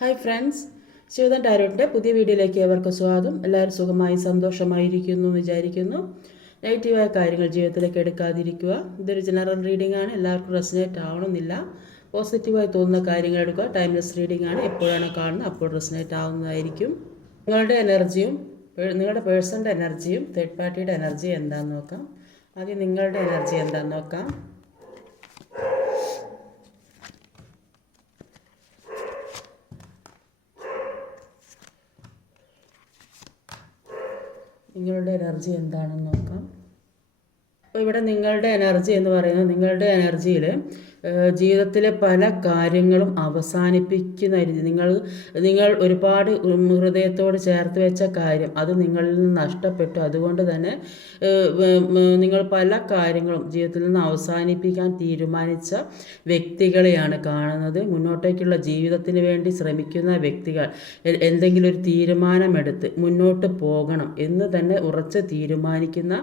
Hi friends, Shivadan ടാരോട്ടിൻ്റെ പുതിയ വീഡിയോയിലേക്ക് ഏവർക്കും സ്വാഗതം. എല്ലാവരും സുഖമായി സന്തോഷമായിരിക്കുന്നു എന്ന് വിചാരിക്കുന്നു. നെഗറ്റീവായ കാര്യങ്ങൾ ജീവിതത്തിലേക്ക് എടുക്കാതിരിക്കുക. ഇതൊരു ജനറൽ റീഡിംഗ് ആണ്, എല്ലാവർക്കും റെസനേറ്റ് ആവണമെന്നില്ല. പോസിറ്റീവായി തോന്നുന്ന കാര്യങ്ങൾ എടുക്കുക. ടൈംലെസ് റീഡിംഗ് ആണ്, എപ്പോഴാണ് കാണുന്നത് അപ്പോൾ റെസനേറ്റ് ആവുന്നതായിരിക്കും. നിങ്ങളുടെ എനർജിയും നിങ്ങളുടെ പേഴ്സണിൻ്റെ എനർജിയും തേർഡ് പാർട്ടിയുടെ എനർജി എന്താണെന്ന് നോക്കാം. ആദ്യം നിങ്ങളുടെ എനർജി എന്താണെന്ന് നോക്കാം. നിങ്ങളുടെ എനർജി എന്താണെന്ന് നോക്കാം. അപ്പോൾ ഇവിടെ നിങ്ങളുടെ എനർജി എന്ന് പറയുന്നത്, നിങ്ങളുടെ എനർജിയിൽ ജീവിതത്തിലെ പല കാര്യങ്ങളും അവസാനിപ്പിക്കുന്ന നിങ്ങൾ ഒരുപാട് ഹൃദയത്തോട് ചേർത്ത് വെച്ച കാര്യം അത് നിങ്ങളിൽ നിന്ന് നഷ്ടപ്പെട്ടു. അതുകൊണ്ട് തന്നെ നിങ്ങൾ പല കാര്യങ്ങളും ജീവിതത്തിൽ നിന്ന് അവസാനിപ്പിക്കാൻ തീരുമാനിച്ച വ്യക്തികളെയാണ് കാണുന്നത്. മുന്നോട്ടേക്കുള്ള ജീവിതത്തിന് വേണ്ടി ശ്രമിക്കുന്ന വ്യക്തികൾ എന്തെങ്കിലും ഒരു തീരുമാനമെടുത്ത് മുന്നോട്ട് പോകണം എന്ന് തന്നെ ഉറച്ച് തീരുമാനിക്കുന്ന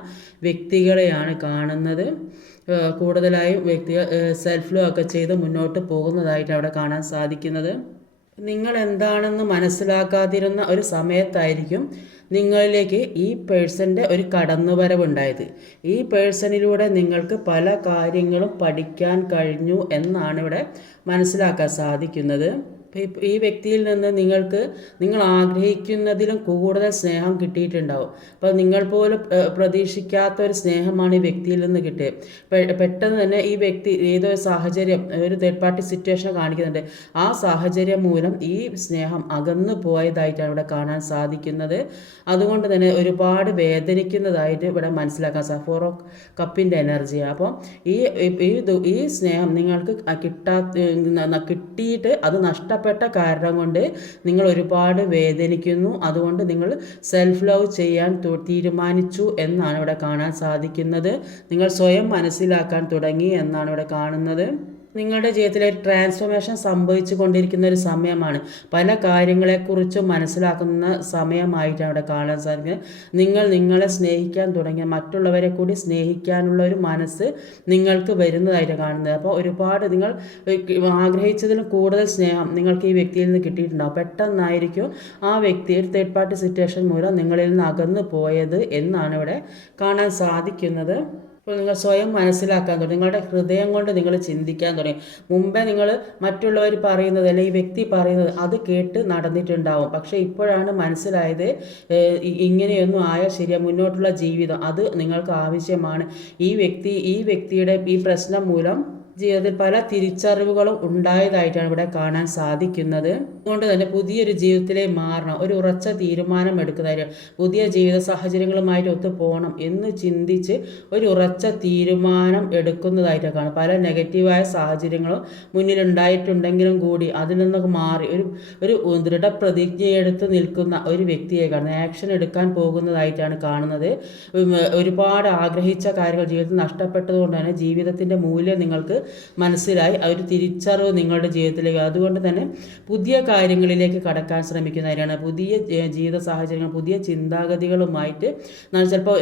വ്യക്തികളെയാണ് കാണുന്നത്. കൂടുതലായും വ്യക്തികൾ സെൽഫ് ലോ ഒക്കെ ചെയ്ത് മുന്നോട്ട് പോകുന്നതായിട്ട് അവിടെ കാണാൻ സാധിക്കുന്നത്. നിങ്ങൾ എന്താണെന്ന് മനസ്സിലാക്കാതിരുന്ന ഒരു സമയത്തായിരിക്കും നിങ്ങളിലേക്ക് ഈ പേഴ്സൻ്റെ ഒരു കടന്നുവരവുണ്ടായത്. ഈ പേഴ്സണിലൂടെ നിങ്ങൾക്ക് പല കാര്യങ്ങളും പഠിക്കാൻ കഴിഞ്ഞു എന്നാണ് ഇവിടെ മനസ്സിലാക്കാൻ സാധിക്കുന്നത്. ഈ വ്യക്തിയിൽ നിന്ന് നിങ്ങൾ ആഗ്രഹിക്കുന്നതിലും കൂടുതൽ സ്നേഹം കിട്ടിയിട്ടുണ്ടാവും. അപ്പോൾ നിങ്ങൾ പോലും പ്രതീക്ഷിക്കാത്ത ഒരു സ്നേഹമാണ് ഈ വ്യക്തിയിൽ നിന്ന് കിട്ടിയത്. പെട്ടെന്ന് തന്നെ ഈ വ്യക്തി ഏതോ സാഹചര്യം, ഒരു തേർഡ് പാർട്ടി സിറ്റുവേഷൻ കാണിക്കുന്നുണ്ട്. ആ സാഹചര്യം മൂലം ഈ സ്നേഹം അകന്നു പോയതായിട്ടാണ് ഇവിടെ കാണാൻ സാധിക്കുന്നത്. അതുകൊണ്ട് തന്നെ ഒരുപാട് വേദനിക്കുന്നതായിട്ട് ഇവിടെ മനസ്സിലാക്കാൻ സാധിക്കും. 4 ഓഫ് കപ്പിൻ്റെ എനർജിയാണ്. അപ്പോൾ ഈ സ്നേഹം നിങ്ങൾക്ക് കിട്ടിയിട്ട് അത് നഷ്ടപ്പെട്ട കാരണം കൊണ്ട് നിങ്ങൾ ഒരുപാട് വേദനിക്കുന്നു. അതുകൊണ്ട് നിങ്ങൾ സെൽഫ് ലവ് ചെയ്യാൻ തീരുമാനിച്ചു എന്നാണ് ഇവിടെ കാണാൻ സാധിക്കുന്നത്. നിങ്ങൾ സ്വയം മനസ്സിലാക്കാൻ തുടങ്ങി എന്നാണ് ഇവിടെ കാണുന്നത്. നിങ്ങളുടെ ജീവിതത്തിലെ ഒരു ട്രാൻസ്ഫോർമേഷൻ സംഭവിച്ചു കൊണ്ടിരിക്കുന്ന ഒരു സമയമാണ്. പല കാര്യങ്ങളെക്കുറിച്ചും മനസ്സിലാക്കുന്ന സമയമായിട്ടാണ് അവിടെ കാണാൻ സാധിക്കുന്നത്. നിങ്ങളെ സ്നേഹിക്കാൻ തുടങ്ങിയ, മറ്റുള്ളവരെ കൂടി സ്നേഹിക്കാനുള്ള ഒരു മനസ്സ് നിങ്ങൾക്ക് വരുന്നതായിട്ട് കാണുന്നത്. അപ്പോൾ ഒരുപാട് നിങ്ങൾ ആഗ്രഹിച്ചതിലും കൂടുതൽ സ്നേഹം നിങ്ങൾക്ക് ഈ വ്യക്തിയിൽ നിന്ന് കിട്ടിയിട്ടുണ്ടാകും. പെട്ടെന്നായിരിക്കും ആ വ്യക്തി ഒരു തേർഡ് പാർട്ടി സിറ്റുവേഷൻ മൂലം നിങ്ങളിൽ നിന്ന് അകന്നു പോയത് എന്നാണ് ഇവിടെ കാണാൻ സാധിക്കുന്നത്. അപ്പോൾ നിങ്ങൾ സ്വയം മനസ്സിലാക്കാൻ തുടങ്ങി, നിങ്ങളുടെ ഹൃദയം കൊണ്ട് നിങ്ങൾ ചിന്തിക്കാൻ തുടങ്ങി. മുമ്പേ നിങ്ങൾ മറ്റുള്ളവർ പറയുന്നത് അല്ലെങ്കിൽ ഈ വ്യക്തി പറയുന്നത് അത് കേട്ട് നടന്നിട്ടുണ്ടാവും. പക്ഷേ ഇപ്പോഴാണ് മനസ്സിലായത് ഇങ്ങനെയൊന്നും ആയാൽ ശരിയാ, മുന്നോട്ടുള്ള ജീവിതം അത് നിങ്ങൾക്ക് ആവശ്യമാണ്. ഈ വ്യക്തിയുടെ ഈ പ്രശ്നം മൂലം ജീവിതത്തിൽ പല തിരിച്ചറിവുകളും ഉണ്ടായതായിട്ടാണ് ഇവിടെ കാണാൻ സാധിക്കുന്നത്. അതുകൊണ്ട് തന്നെ പുതിയൊരു ജീവിതത്തിലേക്ക് മാറണം, ഒരു ഉറച്ച തീരുമാനം എടുക്കുന്നതായിരിക്കും. പുതിയ ജീവിത സാഹചര്യങ്ങളുമായിട്ട് ഒത്തു പോകണം എന്ന് ചിന്തിച്ച് ഒരു ഉറച്ച തീരുമാനം എടുക്കുന്നതായിട്ട് കാണും. പല നെഗറ്റീവായ സാഹചര്യങ്ങളും മുന്നിലുണ്ടായിട്ടുണ്ടെങ്കിലും കൂടി അതിൽ നിന്നൊക്കെ മാറി ഒരു ദൃഢപ്രതിജ്ഞയെടുത്ത് നിൽക്കുന്ന ഒരു വ്യക്തിയെ കാണുന്നത്. ആക്ഷൻ എടുക്കാൻ പോകുന്നതായിട്ടാണ് കാണുന്നത്. ഒരുപാട് ആഗ്രഹിച്ച കാര്യങ്ങൾ ജീവിതത്തിൽ നഷ്ടപ്പെട്ടതുകൊണ്ടാണ് ജീവിതത്തിൻ്റെ മൂല്യം നിങ്ങൾക്ക് മനസ്സിലായി. ആ ഒരു തിരിച്ചറിവ് നിങ്ങളുടെ ജീവിതത്തിലേക്ക്. അതുകൊണ്ട് തന്നെ പുതിയ കാര്യങ്ങളിലേക്ക് കടക്കാൻ ശ്രമിക്കുന്നവരാണ്. പുതിയ ജീവിത സാഹചര്യങ്ങൾ, പുതിയ ചിന്താഗതികളുമായിട്ട് ചിലപ്പോൾ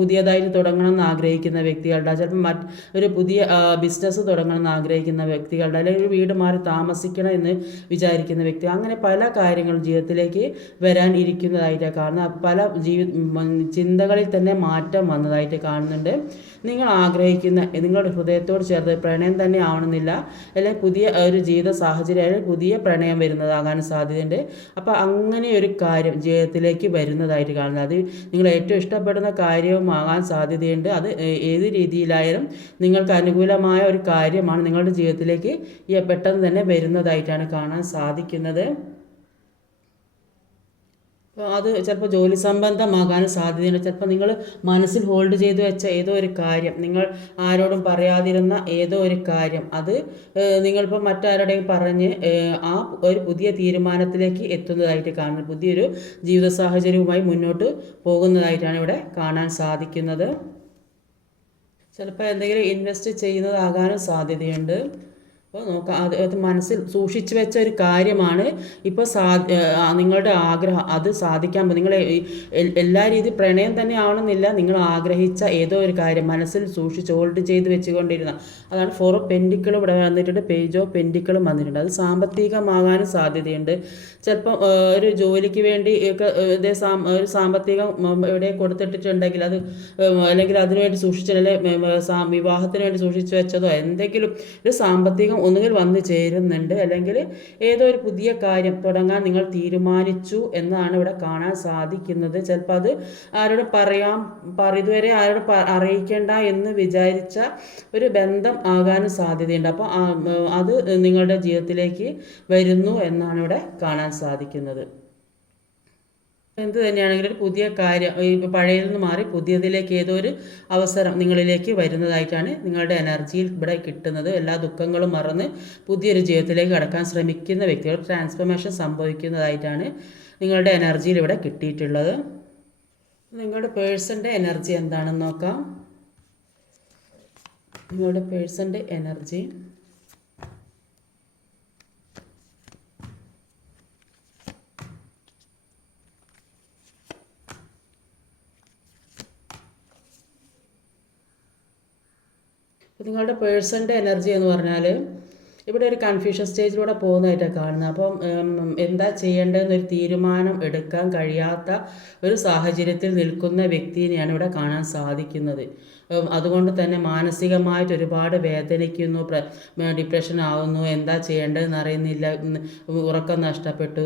പുതിയതായിട്ട് തുടങ്ങണം എന്ന് ആഗ്രഹിക്കുന്ന വ്യക്തികളുടെ, ചിലപ്പോൾ ഒരു പുതിയ ബിസിനസ് തുടങ്ങണം എന്ന് ആഗ്രഹിക്കുന്ന വ്യക്തികളുടെ, അല്ലെങ്കിൽ ഒരു വീട് മാറി താമസിക്കണം എന്ന് വിചാരിക്കുന്ന വ്യക്തി, അങ്ങനെ പല കാര്യങ്ങളും ജീവിതത്തിലേക്ക് വരാൻ ഇരിക്കുന്നതായിട്ട് കാണുന്നത്. പല ചിന്തകളിൽ തന്നെ മാറ്റം വന്നതായിട്ട് കാണുന്നുണ്ട്. നിങ്ങൾ ആഗ്രഹിക്കുന്ന, നിങ്ങളുടെ ഹൃദയത്തോട് ചേർത്ത് പ്രണയം തന്നെ ആവണമെന്നില്ല, അല്ലെങ്കിൽ പുതിയ ഒരു ജീവിത സാഹചര്യം, അല്ലെങ്കിൽ പുതിയ പ്രണയം വരുന്നതാകാൻ സാധ്യതയുണ്ട്. അപ്പോൾ അങ്ങനെ ഒരു കാര്യം ജീവിതത്തിലേക്ക് വരുന്നതായിട്ട് കാണുന്നത്, അത് നിങ്ങൾ ഏറ്റവും ഇഷ്ടപ്പെടുന്ന കാര്യവുമാകാൻ സാധ്യതയുണ്ട്. അത് ഏത് രീതിയിലായാലും നിങ്ങൾക്ക് അനുകൂലമായ ഒരു കാര്യമാണ് നിങ്ങളുടെ ജീവിതത്തിലേക്ക് പെട്ടെന്ന് തന്നെ വരുന്നതായിട്ടാണ് കാണാൻ സാധിക്കുന്നത്. അത് ചിലപ്പോൾ ജോലി സംബന്ധമാകാനും സാധ്യതയുണ്ട്. ചിലപ്പോൾ നിങ്ങൾ മനസ്സിൽ ഹോൾഡ് ചെയ്ത് വെച്ച ഏതോ ഒരു കാര്യം, നിങ്ങൾ ആരോടും പറയാതിരുന്ന ഏതോ ഒരു കാര്യം, അത് നിങ്ങളിപ്പോൾ മറ്റാരുടെയും പറഞ്ഞ് ആ ഒരു പുതിയ തീരുമാനത്തിലേക്ക് എത്തുന്നതായിട്ട് കാണുന്നത്. പുതിയൊരു ജീവിത സാഹചര്യവുമായി മുന്നോട്ട് പോകുന്നതായിട്ടാണ് ഇവിടെ കാണാൻ സാധിക്കുന്നത്. ചിലപ്പോൾ എന്തെങ്കിലും ഇൻവെസ്റ്റ് ചെയ്യുന്നതാകാനും സാധ്യതയുണ്ട്. അപ്പോൾ നോക്കാം, അത് മനസ്സിൽ സൂക്ഷിച്ചു വെച്ച ഒരു കാര്യമാണ്. ഇപ്പോൾ നിങ്ങളുടെ ആഗ്രഹം അത് സാധിക്കാൻ നിങ്ങൾ എല്ലാ രീതി പ്രണയം തന്നെ ആവണമെന്നില്ല, നിങ്ങൾ ആഗ്രഹിച്ച ഏതോ ഒരു കാര്യം മനസ്സിൽ സൂക്ഷിച്ച് ഹോൾഡ് ചെയ്ത് വെച്ചുകൊണ്ടിരുന്ന, അതാണ് 4 ഓഫ് പെൻറ്റിക്കിളും ഇവിടെ വന്നിട്ടുണ്ട്, പേജ് ഓഫ് പെൻറ്റിക്കിളും വന്നിട്ടുണ്ട്. അത് സാമ്പത്തികമാകാനും സാധ്യതയുണ്ട്. ചിലപ്പം ഒരു ജോലിക്ക് വേണ്ടി ഒക്കെ ഒരു സാമ്പത്തികം എവിടെ കൊടുത്തിട്ടുണ്ടെങ്കിൽ അത്, അല്ലെങ്കിൽ അതിനുവേണ്ടി സൂക്ഷിച്ചോ, വിവാഹത്തിന് വേണ്ടി സൂക്ഷിച്ചു വെച്ചതോ എന്തെങ്കിലും ഒരു സാമ്പത്തികം ഒന്നുകിൽ വന്നു ചേരുന്നുണ്ട്, അല്ലെങ്കിൽ ഏതോ ഒരു പുതിയ കാര്യം തുടങ്ങാൻ നിങ്ങൾ തീരുമാനിച്ചു എന്നാണ് ഇവിടെ കാണാൻ സാധിക്കുന്നത്. ചിലപ്പോൾ അത് ആരോട് ഇതുവരെ ആരോട് അറിയിക്കേണ്ട എന്ന് വിചാരിച്ച ഒരു ബന്ധം ആകാനും സാധ്യതയുണ്ട്. അപ്പോൾ അത് നിങ്ങളുടെ ജീവിതത്തിലേക്ക് വരുന്നു എന്നാണ് ഇവിടെ കാണാൻ സാധിക്കുന്നത്. എന്ത് തന്നെയാണെങ്കിലും ഒരു പുതിയ കാര്യം, പഴയതിൽ നിന്ന് മാറി പുതിയതിലേക്ക് ഏതോ ഒരു അവസരം നിങ്ങളിലേക്ക് വരുന്നതായിട്ടാണ് നിങ്ങളുടെ എനർജിയിൽ ഇവിടെ കിട്ടുന്നത്. എല്ലാ ദുഃഖങ്ങളും മറന്ന് പുതിയൊരു ജീവിതത്തിലേക്ക് കടക്കാൻ ശ്രമിക്കുന്ന വ്യക്തികൾ ട്രാൻസ്ഫോർമേഷൻ സംഭവിക്കുന്നതായിട്ടാണ് നിങ്ങളുടെ എനർജിയിൽ ഇവിടെ കിട്ടിയിട്ടുള്ളത്. നിങ്ങളുടെ പേഴ്സൻ്റെ എനർജി എന്താണെന്ന് നോക്കാം. നിങ്ങളുടെ പേഴ്സൻ്റെ എനർജി നിങ്ങളുടെ പേഴ്സൻ്റെ എനർജി എന്ന് പറഞ്ഞാൽ ഇവിടെ ഒരു കൺഫ്യൂഷൻ സ്റ്റേജിലൂടെ പോകുന്നതായിട്ടാണ് കാണുന്നത്. അപ്പം എന്താ ചെയ്യേണ്ടതെന്നൊരു തീരുമാനം എടുക്കാൻ കഴിയാത്ത ഒരു സാഹചര്യത്തിൽ നിൽക്കുന്ന വ്യക്തിയെയാണ് ഇവിടെ കാണാൻ സാധിക്കുന്നത്. അതുകൊണ്ട് തന്നെ മാനസികമായിട്ട് ഒരുപാട് വേദനിക്കുന്നു, ഡിപ്രഷൻ ആവുന്നു, എന്താ ചെയ്യേണ്ടതെന്ന് അറിയുന്നില്ല, ഉറക്കം നഷ്ടപ്പെട്ടു,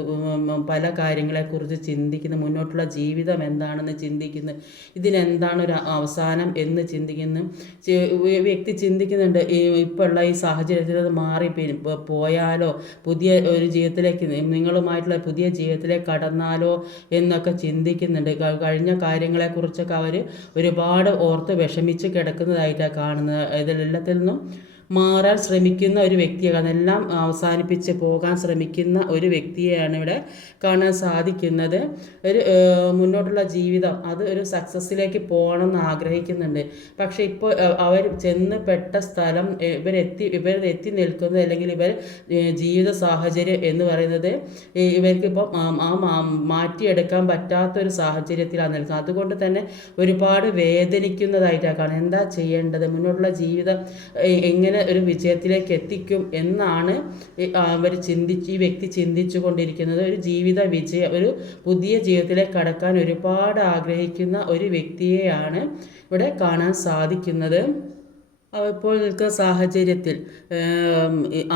പല കാര്യങ്ങളെക്കുറിച്ച് ചിന്തിക്കുന്നു, മുന്നോട്ടുള്ള ജീവിതം എന്താണെന്ന് ചിന്തിക്കുന്നു, ഇതിനെന്താണ് ഒരു അവസാനം എന്ന് ചിന്തിക്കുന്നു. വ്യക്തി ചിന്തിക്കുന്നുണ്ട്, ഇപ്പോൾ ഉള്ള ഈ സാഹചര്യത്തിൽ അത് മാറി പോയാലോ, പുതിയ ഒരു ജീവിതത്തിലേക്ക്, നിങ്ങളുമായിട്ടുള്ള പുതിയ ജീവിതത്തിലേക്ക് കടന്നാലോ എന്നൊക്കെ ചിന്തിക്കുന്നുണ്ട്. കഴിഞ്ഞ കാര്യങ്ങളെക്കുറിച്ചൊക്കെ അവർ ഒരുപാട് ഓർത്ത് വിഷമിച്ച് കിടക്കുന്നതായിട്ടാണ് കാണുന്നത്. ഇതിലെല്ലാത്തിൽ നിന്നും മാറാൻ ശ്രമിക്കുന്ന ഒരു വ്യക്തിയാണ്, അതെല്ലാം അവസാനിപ്പിച്ച് പോകാൻ ശ്രമിക്കുന്ന ഒരു വ്യക്തിയെയാണ് ഇവിടെ കാണാൻ സാധിക്കുന്നത്. ഒരു മുന്നോട്ടുള്ള ജീവിതം അത് ഒരു സക്സസ്സിലേക്ക് പോകണം എന്ന് ആഗ്രഹിക്കുന്നുണ്ട്. പക്ഷേ ഇപ്പോൾ അവർ ചെന്ന് പെട്ട സ്ഥലം, ഇവരെത്തി നിൽക്കുന്നത്, അല്ലെങ്കിൽ ജീവിത സാഹചര്യം എന്ന് പറയുന്നത് ഇവർക്കിപ്പോൾ മാറ്റിയെടുക്കാൻ പറ്റാത്തൊരു സാഹചര്യത്തിലാണ് നിൽക്കുന്നത്. അതുകൊണ്ട് തന്നെ ഒരുപാട് വേദനിക്കുന്നതായിട്ടാണ് കാണുന്നത്. എന്താ ചെയ്യേണ്ടത്, മുന്നോട്ടുള്ള ജീവിതം എങ്ങനെ ഒരു വിജയത്തിലേക്ക് എത്തിക്കും എന്നാണ് ഈ വ്യക്തി ചിന്തിച്ചു കൊണ്ടിരിക്കുന്നത്. ഒരു ഒരു പുതിയ ജീവിതത്തിലേക്ക് കടക്കാൻ ഒരുപാട് ആഗ്രഹിക്കുന്ന ഒരു വ്യക്തിയെയാണ് ഇവിടെ കാണാൻ സാധിക്കുന്നത്. ഇപ്പോൾ നിൽക്കുന്ന സാഹചര്യത്തിൽ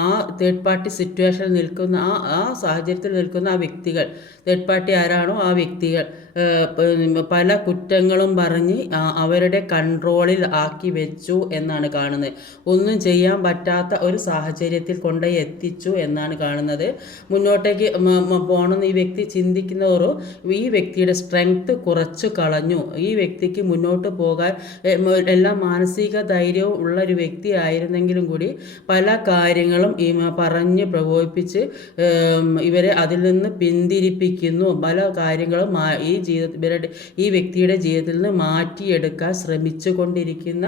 ആ തേർഡ് പാർട്ടി സിറ്റുവേഷനിൽ നിൽക്കുന്ന ആ സാഹചര്യത്തിൽ നിൽക്കുന്ന ആ വ്യക്തികൾ, തേർഡ് പാർട്ടി ആരാണോ ആ വ്യക്തികൾ പല കുറ്റങ്ങളും പറഞ്ഞ് അവരുടെ കൺട്രോളിൽ ആക്കി വെച്ചു എന്നാണ് കാണുന്നത്. ഒന്നും ചെയ്യാൻ പറ്റാത്ത ഒരു സാഹചര്യത്തിൽ കൊണ്ടുപോയി എത്തിച്ചു എന്നാണ് കാണുന്നത്. മുന്നോട്ടേക്ക് പോകണമെന്ന് ഈ വ്യക്തി ചിന്തിക്കുന്നതോറും ഈ വ്യക്തിയുടെ സ്ട്രെങ്ത് കുറച്ചു കളഞ്ഞു. ഈ വ്യക്തിക്ക് മുന്നോട്ട് പോകാൻ എല്ലാ മാനസിക ധൈര്യവും ഉള്ള ഒരു വ്യക്തി ആയിരുന്നെങ്കിലും കൂടി പല കാര്യങ്ങളും പറഞ്ഞ് പ്രകോപിപ്പിച്ച് ഇവരെ അതിൽ നിന്ന് പിന്തിരിപ്പിക്കുന്നു. പല കാര്യങ്ങളും ഈ വ്യക്തിയുടെ ജീവിതത്തിൽ നിന്ന് മാറ്റിയെടുക്കാൻ ശ്രമിച്ചു കൊണ്ടിരിക്കുന്ന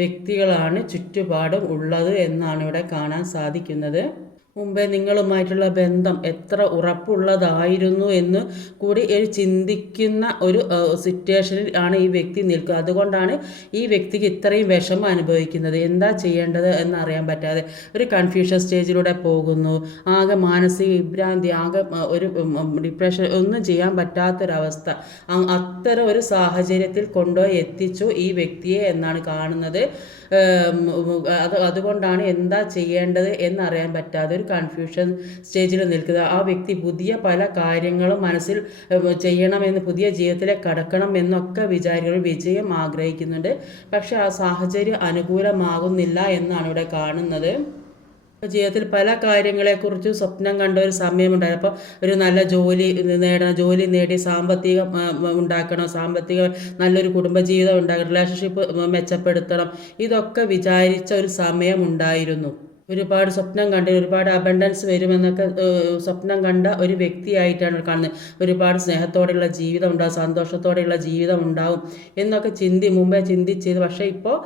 വ്യക്തികളാണ് ചുറ്റുപാടും ഉള്ളത് എന്നാണ് ഇവിടെ കാണാൻ സാധിക്കുന്നത്. മുമ്പേ നിങ്ങളുമായിട്ടുള്ള ബന്ധം എത്ര ഉറപ്പുള്ളതായിരുന്നു എന്ന് കൂടി ചിന്തിക്കുന്ന ഒരു സിറ്റുവേഷനിൽ ആണ് ഈ വ്യക്തി നിൽക്കുക. അതുകൊണ്ടാണ് ഈ വ്യക്തിക്ക് ഇത്രയും വിഷമം അനുഭവിക്കുന്നത്. എന്താ ചെയ്യേണ്ടത് എന്നറിയാൻ പറ്റാതെ ഒരു കൺഫ്യൂഷൻ സ്റ്റേജിലൂടെ പോകുന്നു. ആകെ മാനസിക വിഭ്രാന്തി, ആകെ ഒരു ഡിപ്രഷൻ, ഒന്നും ചെയ്യാൻ പറ്റാത്തൊരവസ്ഥ, അത്തരം ഒരു സാഹചര്യത്തിൽ കൊണ്ടുപോയി എത്തിച്ചു ഈ വ്യക്തിയെ എന്നാണ് കാണുന്നത്. അതുകൊണ്ടാണ് എന്താ ചെയ്യേണ്ടത് എന്നറിയാൻ പറ്റാതെ ഒരു കൺഫ്യൂഷൻ സ്റ്റേജിൽ നിൽക്കുന്നത്. ആ വ്യക്തി പുതിയ പല കാര്യങ്ങളും മനസ്സിൽ ചെയ്യണമെന്ന്, പുതിയ ജീവിതത്തിലേക്ക് കടക്കണം എന്നൊക്കെ വിജയം ആഗ്രഹിക്കുന്നുണ്ട്. പക്ഷെ ആ സാഹചര്യം അനുകൂലമാകുന്നില്ല എന്നാണ് ഇവിടെ കാണുന്നത്. ജീവിതത്തിൽ പല കാര്യങ്ങളെക്കുറിച്ച് സ്വപ്നം കണ്ട ഒരു സമയമുണ്ടായി. അപ്പോൾ ഒരു നല്ല ജോലി നേടി സാമ്പത്തികം ഉണ്ടാക്കണം, നല്ലൊരു കുടുംബജീവിതം ഉണ്ടാക്കണം, റിലേഷൻഷിപ്പ് മെച്ചപ്പെടുത്തണം, ഇതൊക്കെ വിചാരിച്ച ഒരു സമയമുണ്ടായിരുന്നു. ഒരുപാട് സ്വപ്നം കണ്ട് ഒരുപാട് അബണ്ടൻസ് വരുമെന്നൊക്കെ സ്വപ്നം കണ്ട ഒരു വ്യക്തിയായിട്ടാണ് കാണുന്നത്. ഒരുപാട് സ്നേഹത്തോടെയുള്ള ജീവിതം ഉണ്ടാകും, സന്തോഷത്തോടെയുള്ള ജീവിതം ഉണ്ടാവും എന്നൊക്കെ മുമ്പേ ചിന്തിച്ചത്. പക്ഷേ ഇപ്പോൾ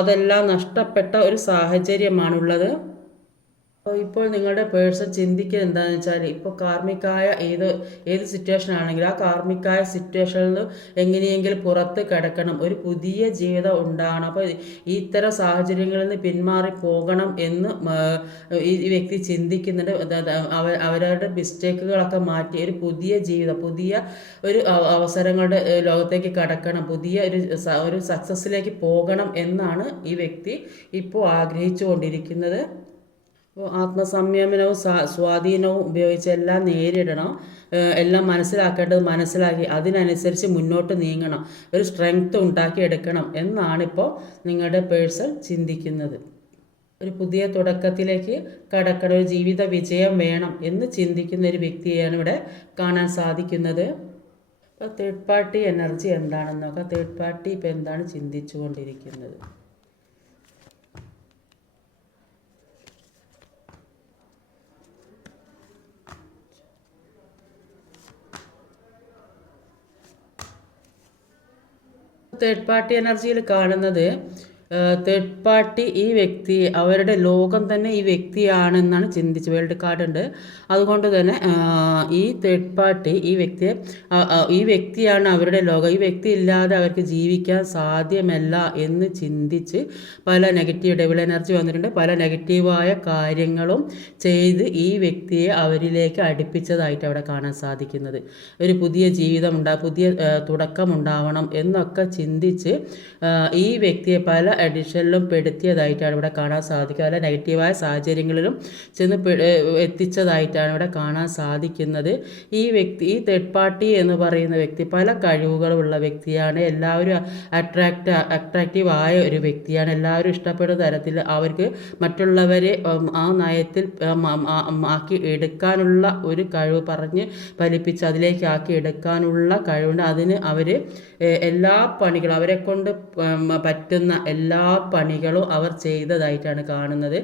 അതെല്ലാം നഷ്ടപ്പെട്ട ഒരു സാഹചര്യമാണുള്ളത്. ഇപ്പോൾ നിങ്ങളുടെ പേഴ്സൺ ചിന്തിക്കുന്നത് എന്താണെന്ന് വെച്ചാൽ ഇപ്പോൾ കാർമികമായ ഏത് സിറ്റുവേഷൻ ആണെങ്കിലും ആ കാർമികമായ സിറ്റുവേഷനിൽ നിന്ന് എങ്ങനെയെങ്കിലും പുറത്ത് കിടക്കണം, ഒരു പുതിയ ജീവിതം ഉണ്ടാകണം. അപ്പോൾ ഇത്തരം സാഹചര്യങ്ങളിൽ നിന്ന് പിന്മാറി പോകണം എന്ന് ഈ വ്യക്തി ചിന്തിക്കുന്നുണ്ട്. അവരവരുടെ മിസ്റ്റേക്കുകളൊക്കെ മാറ്റി ഒരു പുതിയ ജീവിതം, പുതിയ ഒരു അവസരങ്ങളുടെ ലോകത്തേക്ക് കടക്കണം, പുതിയ ഒരു സക്സസ്സിലേക്ക് പോകണം എന്നാണ് ഈ വ്യക്തി ഇപ്പോൾ ആഗ്രഹിച്ചു കൊണ്ടിരിക്കുന്നത്. ആത്മസംയമനവും സ്വാധീനവും ഉപയോഗിച്ച് എല്ലാം നേരിടണം, എല്ലാം മനസ്സിലാക്കേണ്ടത് മനസ്സിലാക്കി അതിനനുസരിച്ച് മുന്നോട്ട് നീങ്ങണം, ഒരു സ്ട്രെങ്ത് ഉണ്ടാക്കിയെടുക്കണം എന്നാണ് ഇപ്പോൾ നിങ്ങളുടെ പേഴ്സൺ ചിന്തിക്കുന്നത്. ഒരു പുതിയ തുടക്കത്തിലേക്ക് കടക്കണം, ഒരു ജീവിത വിജയം വേണം എന്ന് ചിന്തിക്കുന്ന ഒരു വ്യക്തിയെയാണ് ഇവിടെ കാണാൻ സാധിക്കുന്നത്. അപ്പോൾ തേർഡ് പാർട്ടി എനർജി എന്താണെന്ന് നോക്കാം. തേർഡ് പാർട്ടി ഇപ്പോൾ എന്താണ് ചിന്തിച്ചു കൊണ്ടിരിക്കുന്നത്? തേർഡ് പാർട്ടി എനർജിയിൽ കാണുന്നത് തേർഡ് പാർട്ടി ഈ വ്യക്തി അവരുടെ ലോകം തന്നെ ഈ വ്യക്തിയാണെന്നാണ് ചിന്തിച്ച് വേൾഡ് കാർഡ് ഉണ്ട്. അതുകൊണ്ട് തന്നെ ഈ തേർഡ് പാർട്ടി ഈ വ്യക്തിയാണ് അവരുടെ ലോകം, ഈ വ്യക്തി ഇല്ലാതെ അവർക്ക് ജീവിക്കാൻ സാധ്യമല്ല എന്ന് ചിന്തിച്ച് പല നെഗറ്റീവ് ഡെവിൾ എനർജി വന്നിട്ടുണ്ട്, പല നെഗറ്റീവായ കാര്യങ്ങളും ചെയ്ത് ഈ വ്യക്തിയെ അവരിലേക്ക് അടുപ്പിച്ചതായിട്ട് അവിടെ കാണാൻ സാധിക്കുന്നത്. ഒരു പുതിയ ജീവിതം പുതിയ തുടക്കമുണ്ടാവണം എന്നൊക്കെ ചിന്തിച്ച് ഈ വ്യക്തിയെ പല അഡിഷനിലും പെടുത്തിയതായിട്ടാണ് ഇവിടെ കാണാൻ സാധിക്കുക. അല്ല നെഗറ്റീവായ സാഹചര്യങ്ങളിലും ചെന്ന് എത്തിച്ചതായിട്ടാണ് ഇവിടെ കാണാൻ സാധിക്കുന്നത്. ഈ തേർഡ് പാർട്ടി എന്ന് പറയുന്ന വ്യക്തി പല കഴിവുകളുള്ള വ്യക്തിയാണ്, എല്ലാവരും അട്രാക്റ്റീവ് ആയ ഒരു വ്യക്തിയാണ്, എല്ലാവരും ഇഷ്ടപ്പെടുന്ന തരത്തിൽ അവർക്ക് മറ്റുള്ളവരെ ആ നയത്തിൽ ആക്കി എടുക്കാനുള്ള ഒരു കഴിവ് പറഞ്ഞ് ഫലിപ്പിച്ച് അതിലേക്ക് ആക്കി എടുക്കാനുള്ള കഴിവുണ്ട്. അതിന് അവർ എല്ലാ പണികളും അവരെ കൊണ്ട് പറ്റുന്ന എല്ലാ പണികളും അവർ ചെയ്തതായിട്ടാണ് കാണുന്നത്.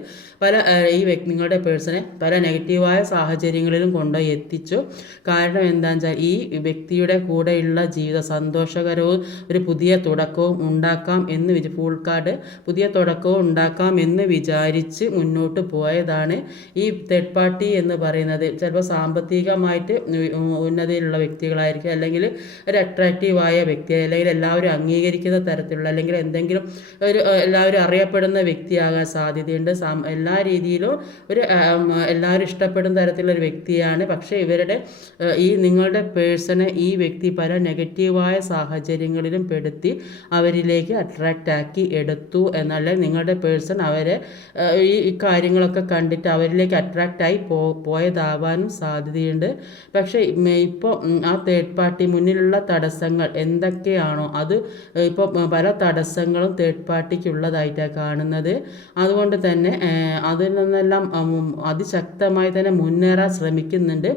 നിങ്ങളുടെ പേഴ്സണെ പല നെഗറ്റീവായ സാഹചര്യങ്ങളിലും കൊണ്ടുപോയി എത്തിച്ചു. കാരണം എന്താണെന്ന് വെച്ചാൽ ഈ വ്യക്തിയുടെ കൂടെയുള്ള ജീവിതം സന്തോഷകരവും ഒരു പുതിയ തുടക്കവും ഉണ്ടാക്കാം എന്ന് ഫുൾ കാർഡ് പുതിയ തുടക്കവും ഉണ്ടാക്കാം എന്ന് വിചാരിച്ച് മുന്നോട്ട് പോയതാണ് ഈ തേർഡ് പാർട്ടി എന്ന് പറയുന്നത്. ചിലപ്പോൾ സാമ്പത്തികമായിട്ട് ഉന്നതിയിലുള്ള വ്യക്തികളായിരിക്കും, അല്ലെങ്കിൽ ഒരു അട്രാക്റ്റീവായ വ്യക്തി, അല്ലെങ്കിൽ എല്ലാവരും അംഗീകരിക്കുന്ന തരത്തിലുള്ള, അല്ലെങ്കിൽ എന്തെങ്കിലും എല്ലാവരും അറിയപ്പെടുന്ന വ്യക്തിയാകാൻ സാധ്യതയുണ്ട്. എല്ലാ രീതിയിലും എല്ലാവരും ഇഷ്ടപ്പെടുന്ന തരത്തിലുള്ള ഒരു വ്യക്തിയാണ്. പക്ഷേ നിങ്ങളുടെ പേഴ്സണെ ഈ വ്യക്തി പല നെഗറ്റീവായ സാഹചര്യങ്ങളിലും പെടുത്തി അവരിലേക്ക് അട്രാക്റ്റ് ആക്കി എടുത്തു എന്നല്ല, നിങ്ങളുടെ പേഴ്സൺ അവരെ ഈ കാര്യങ്ങളൊക്കെ കണ്ടിട്ട് അവരിലേക്ക് അട്രാക്റ്റായി പോയതാവാനും സാധ്യതയുണ്ട്. പക്ഷേ ഇപ്പോൾ ആ തേർഡ് പാർട്ടി മുന്നിലുള്ള തടസ്സങ്ങൾ എന്തൊക്കെയാണോ അത് ഇപ്പോൾ പല തടസ്സങ്ങളും തേർഡ് പാർട്ടിക്കുള്ളതായിട്ടാണ് കാണുന്നത്. അതുകൊണ്ട് തന്നെ അതിൽ നിന്നെല്ലാം അതിശക്തമായി തന്നെ മുന്നേറാൻ ശ്രമിക്കുന്നുണ്ട്.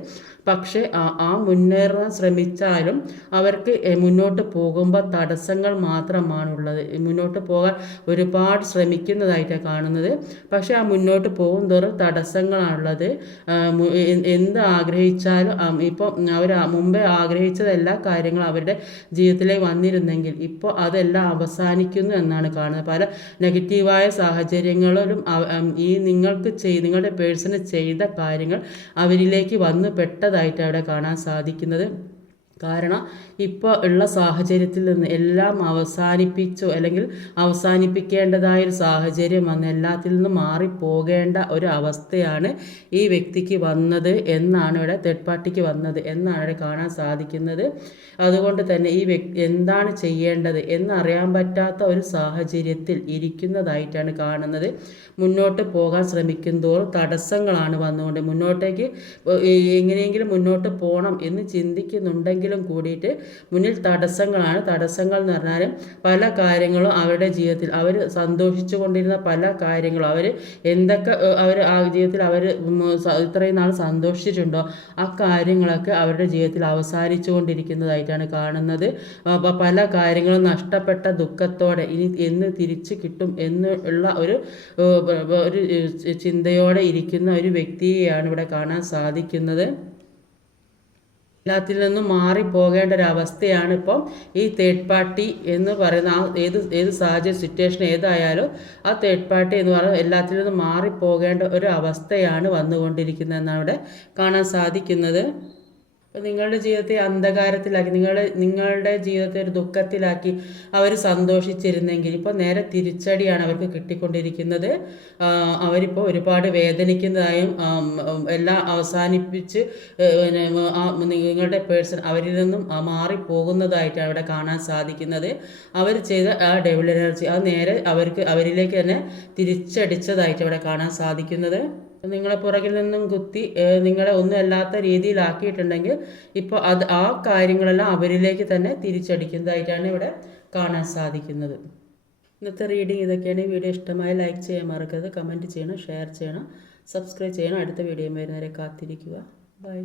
പക്ഷേ ആ മുന്നേറാൻ ശ്രമിച്ചാലും അവർക്ക് മുന്നോട്ട് പോകുമ്പോൾ തടസ്സങ്ങൾ മാത്രമാണുള്ളത്. മുന്നോട്ട് പോകാൻ ഒരുപാട് ശ്രമിക്കുന്നതായിട്ടാണ് കാണുന്നത്. പക്ഷേ ആ മുന്നോട്ട് പോകും തോറും തടസ്സങ്ങളാണുള്ളത്. എന്ത് ആഗ്രഹിച്ചാലും ഇപ്പോൾ അവർ മുമ്പേ ആഗ്രഹിച്ചത് എല്ലാ കാര്യങ്ങളും അവരുടെ ജീവിതത്തിലേക്ക് വന്നിരുന്നെങ്കിൽ ഇപ്പോൾ അതെല്ലാം അവസാനിക്കുന്നു എന്നാണ് കാണുന്നത്. പല നെഗറ്റീവായ സാഹചര്യങ്ങളിലും നിങ്ങളുടെ പേഴ്സണ് ചെയ്ത കാര്യങ്ങൾ അവരിലേക്ക് വന്നു പെട്ടതായിട്ട് അവിടെ കാണാൻ സാധിക്കുന്നത്. കാരണം ഇപ്പോൾ ഉള്ള സാഹചര്യത്തിൽ നിന്ന് എല്ലാം അവസാനിപ്പിച്ചു, അല്ലെങ്കിൽ അവസാനിപ്പിക്കേണ്ടതായൊരു സാഹചര്യം വന്ന് എല്ലാത്തിൽ നിന്നും മാറിപ്പോകേണ്ട ഒരു അവസ്ഥയാണ് ഈ വ്യക്തിക്ക് വന്നത് എന്നാണ് ഇവിടെ തേർഡ് പാർട്ടിക്ക് വന്നത് എന്നാണ് ഇവിടെ കാണാൻ സാധിക്കുന്നത്. അതുകൊണ്ട് തന്നെ ഈ വ്യക്തി എന്താണ് ചെയ്യേണ്ടത് എന്നറിയാൻ പറ്റാത്ത ഒരു സാഹചര്യത്തിൽ ഇരിക്കുന്നതായിട്ടാണ് കാണുന്നത്. മുന്നോട്ട് പോകാൻ ശ്രമിക്കുന്തോറും തടസ്സങ്ങളാണ് വന്നുകൊണ്ട് മുന്നോട്ടേക്ക് എങ്ങനെയെങ്കിലും മുന്നോട്ട് പോകണം എന്ന് ചിന്തിക്കുന്നുണ്ടെങ്കിലും കൂടിയിട്ട് മുന്നിൽ തടസ്സങ്ങളാണ്. തടസ്സങ്ങൾ എന്ന് പറഞ്ഞാൽ പല കാര്യങ്ങളും അവരുടെ ജീവിതത്തിൽ അവർ സന്തോഷിച്ചു കൊണ്ടിരുന്ന പല കാര്യങ്ങളും എന്തൊക്കെ ആ ജീവിതത്തിൽ ഇത്രയും നാൾ സന്തോഷിച്ചിട്ടുണ്ടോ ആ കാര്യങ്ങളൊക്കെ അവരുടെ ജീവിതത്തിൽ അവസാനിച്ചു കൊണ്ടിരിക്കുന്നതായിട്ടാണ് കാണുന്നത്. പല കാര്യങ്ങളും നഷ്ടപ്പെട്ട ദുഃഖത്തോടെ ഇനി എന്ന് തിരിച്ചു കിട്ടും എന്നുള്ള ഒരു ചിന്തയോടെ ഇരിക്കുന്ന ഒരു വ്യക്തിയെയാണ് ഇവിടെ കാണാൻ സാധിക്കുന്നത്. എല്ലാത്തിൽ നിന്നും മാറിപ്പോകേണ്ട ഒരു അവസ്ഥയാണ് ഇപ്പം ഈ തേർഡ് പാർട്ടി എന്ന് പറയുന്ന ആ ഏത് സാഹചര്യ സിറ്റുവേഷൻ ഏതായാലും ആ തേർഡ് പാർട്ടി എന്ന് പറയുന്നത് എല്ലാത്തിൽ നിന്നും മാറിപ്പോകേണ്ട ഒരു അവസ്ഥയാണ് വന്നുകൊണ്ടിരിക്കുന്നതെന്നാണ് ഇവിടെ കാണാൻ സാധിക്കുന്നത്. നിങ്ങളുടെ ജീവിതത്തെ അന്ധകാരത്തിലാക്കി നിങ്ങളുടെ ജീവിതത്തെ ഒരു ദുഃഖത്തിലാക്കി അവർ സന്തോഷിച്ചിരുന്നെങ്കിൽ ഇപ്പോൾ നേരെ തിരിച്ചടിയാണ് അവർക്ക് കിട്ടിക്കൊണ്ടിരിക്കുന്നത്. അവരിപ്പോൾ ഒരുപാട് വേദനിക്കുന്നതായും എല്ലാം അവസാനിപ്പിച്ച് നിങ്ങളുടെ പേഴ്സൺ അവരിൽ നിന്നും മാറിപ്പോകുന്നതായിട്ടാണ് അവിടെ കാണാൻ സാധിക്കുന്നത്. അവർ ചെയ്ത ആ ഡെവിൾ എനർജി അത് നേരെ അവരിലേക്ക് തന്നെ തിരിച്ചടിച്ചതായിട്ട് അവിടെ കാണാൻ സാധിക്കുന്നത്. നിങ്ങളെ പുറകിൽ നിന്നും കുത്തി നിങ്ങളെ ഒന്നും അല്ലാത്ത രീതിയിലാക്കിയിട്ടുണ്ടെങ്കിൽ ഇപ്പോൾ ആ കാര്യങ്ങളെല്ലാം അവരിലേക്ക് തന്നെ തിരിച്ചടിക്കുന്നതായിട്ടാണ് ഇവിടെ കാണാൻ സാധിക്കുന്നത്. ഇന്നത്തെ റീഡിങ് ഇതൊക്കെയാണ്. ഈ വീഡിയോ ഇഷ്ടമായി ലൈക്ക് ചെയ്യാൻ മറക്കരുത്, കമൻറ്റ് ചെയ്യണം, ഷെയർ ചെയ്യണം, സബ്സ്ക്രൈബ് ചെയ്യണം. അടുത്ത വീഡിയോ വരുന്നവരെ കാത്തിരിക്കുക. ബൈ.